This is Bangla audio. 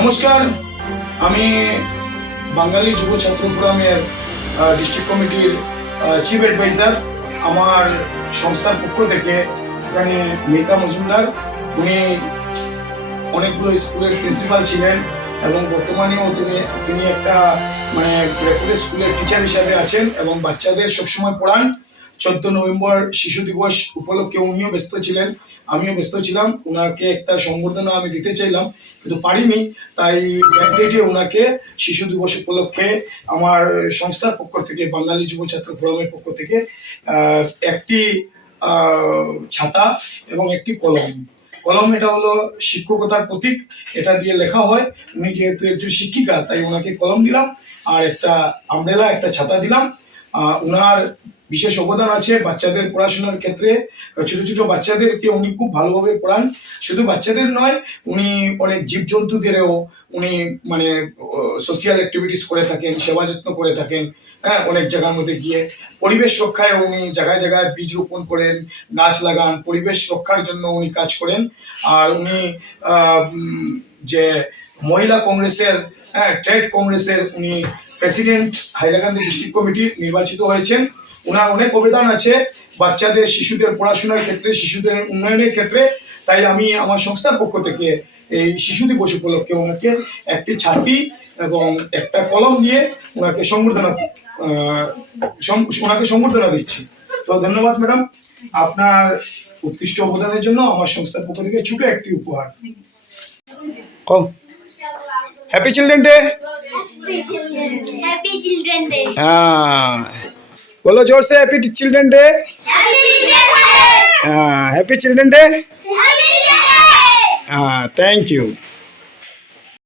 নমস্কার, আমি বাঙালি যুব ছাত্র ফোরামের ডিস্ট্রিক্ট কমিটির চিফ অ্যাডভাইজার আমার সংস্থার পক্ষ থেকে এখানে মিতা মজুমদার। উনি অনেকগুলো স্কুলের প্রিন্সিপাল ছিলেন এবং বর্তমানেও তিনি তিনি একটা মানে গ্রেকুলার স্কুলের টিচার হিসাবে আছেন এবং বাচ্চাদের সবসময় পড়ান। চোদ্দ নভেম্বর শিশু দিবস উপলক্ষে উনিও ব্যস্ত ছিলেন, আমিও ব্যস্ত ছিলাম। ওনাকে একটা সংবর্ধনা আমি দিতে চাইলাম। কিন্তু পারিনি। তাই ব্যাকডেটে ওনাকে শিশু দিবস উপলক্ষে আমার সংস্থার পক্ষ থেকে, বাঙালি যুব ছাত্র ফোরামের পক্ষ থেকে একটি ছাতা এবং একটি কলম। কলম এটা হলো শিক্ষকতার প্রতীক, এটা দিয়ে লেখা হয়। উনি যেহেতু একজন শিক্ষিকা, তাই ওনাকে কলম দিলাম। আর একটা আমব্রেলা একটা ছাতা দিলাম। উনার বিশেষ অবদান আছে বাচ্চাদের পড়াশোনার ক্ষেত্রে। ছোট ছোট বাচ্চাদেরকে উনি খুব ভালোভাবে পড়ান। শুধু বাচ্চাদের নয়, উনি অনেক জীবজন্তুদেরও উনি মানে সোশিয়াল অ্যাক্টিভিটিস করে থাকেন, সেবা যত্ন করে থাকেন হ্যাঁ অনেক জায়গার মধ্যে গিয়ে। পরিবেশ রক্ষায় উনি জায়গায় জায়গায় বীজ রোপণ করেন, গাছ লাগান, পরিবেশ রক্ষার জন্য উনি কাজ করেন। আর উনি যে মহিলা কংগ্রেসের হ্যাঁ ট্রেড কংগ্রেসের উনি প্রেসিডেন্ট হাইলাকান্দি ডিস্ট্রিক্ট কমিটির নির্বাচিত হয়েছেন। ওনার অনেক অবদান আছে বাচ্চাদের শিশুদের পড়াশোনার ক্ষেত্রে শিশুদের উন্নয়নের ক্ষেত্রে। তাই আমি আমার সংস্থার পক্ষ থেকে এই শিশু দিবস উপলক্ষে ওনাকে একটি ছাতি এবং একটা কলম দিয়ে ওনাকে সংবর্ধনা আহ, সম- ওনাকে সংবর্ধনা দিচ্ছি। তো ধন্যবাদ ম্যাডাম। আপনার উৎকৃষ্ট অবদানের জন্য আমার সংস্থার পক্ষ থেকে ছোট একটি উপহার। কম। Happy children day Happy Children Day. हाँ ఒళ్ళో జోడ్సే happy children day happy children day thank you